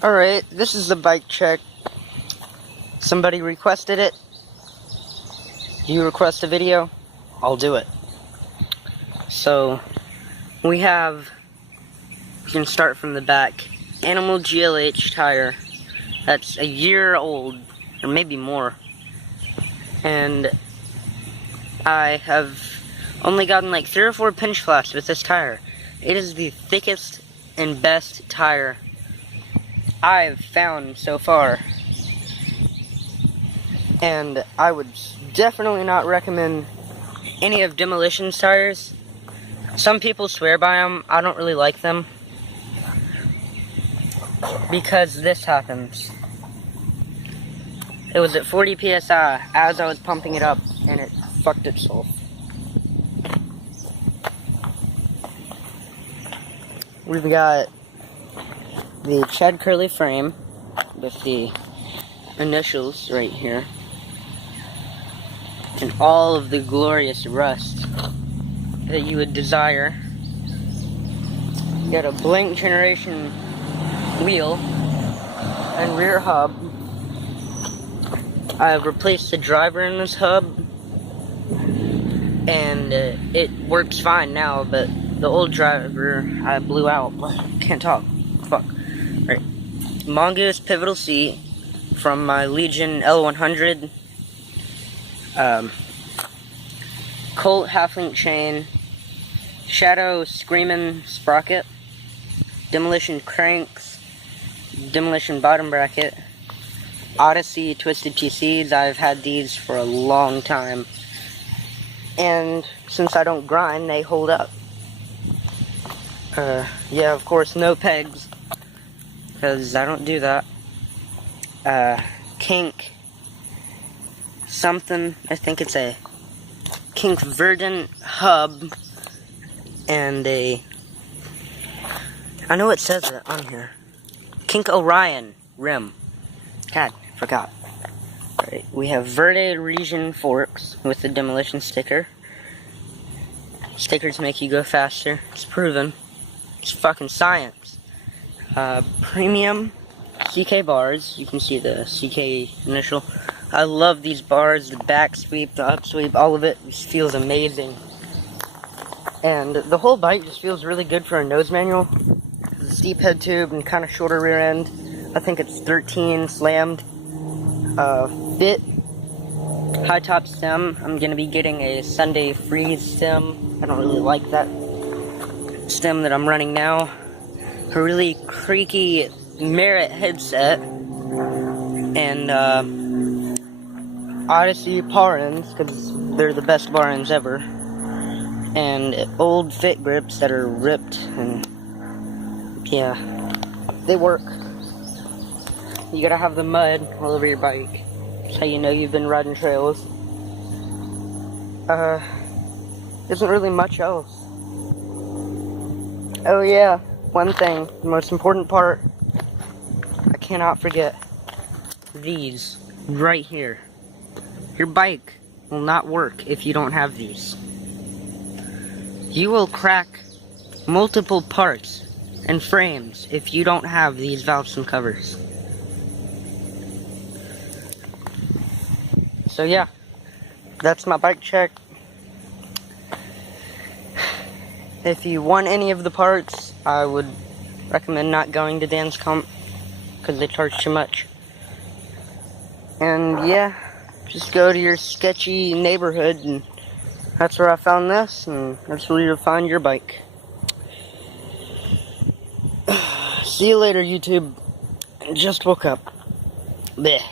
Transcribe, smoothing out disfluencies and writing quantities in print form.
Alright, this is the bike check. Somebody requested it. You request a video, I'll do it. So, we can start from the back. Animal GLH tire. That's a year old, or maybe more. And I have only gotten like 3 or 4 pinch flaps with this tire. It is the thickest and best tire I've found so far. And I would definitely not recommend any of Demolition's tires. Some people swear by them. I don't really like them, because this happens. It was at 40 psi as I was pumping it up, and it fucked itself. We've got the Chad Curley frame with the initials right here, and all of the glorious rust that you would desire. You got a Blink Generation wheel and rear hub. I've replaced the driver in this hub, and it works fine now, but the old driver I blew out. Can't talk. Fuck. Right. Mongoose pivotal seat from my Legion L100. Colt half-link chain. Shadow Screamin' sprocket. Demolition cranks. Demolition bottom bracket. Odyssey Twisted PCs. I've had these for a long time, and since I don't grind, they hold up. Yeah, of course, no pegs, because I don't do that. Kink something, I think it's a Kink Verdant hub, and I know it says it on here, Kink Orion rim. God, I forgot. Alright, we have Verde Region forks with the Demolition sticker. Stickers make you go faster. It's proven. It's fucking science. Premium CK bars. You can see the CK initial. I love these bars. The back sweep, the up sweep, all of it just feels amazing. And the whole bike just feels really good for a nose manual. The steep head tube and kind of shorter rear end. I think it's 13 slammed. Fit. High top stem. I'm going to be getting a Sunday Freeze stem. I don't really like that stem that I'm running now. A really creaky Merit headset. And Odyssey bar ends, because they're the best bar ends ever. And old fit grips that are ripped. And yeah, they work. You gotta have the mud all over your bike. That's how you know you've been riding trails. Isn't really much else. Oh yeah, one thing, the most important part, I cannot forget. These, right here. Your bike will not work if you don't have these. You will crack multiple parts and frames if you don't have these valves and covers. So yeah, that's my bike check. If you want any of the parts, I would recommend not going to Dan's Comp, because they charge too much. And yeah, just go to your sketchy neighborhood, and that's where I found this, and that's where you'll find your bike. See you later, YouTube. Just woke up. Bleh.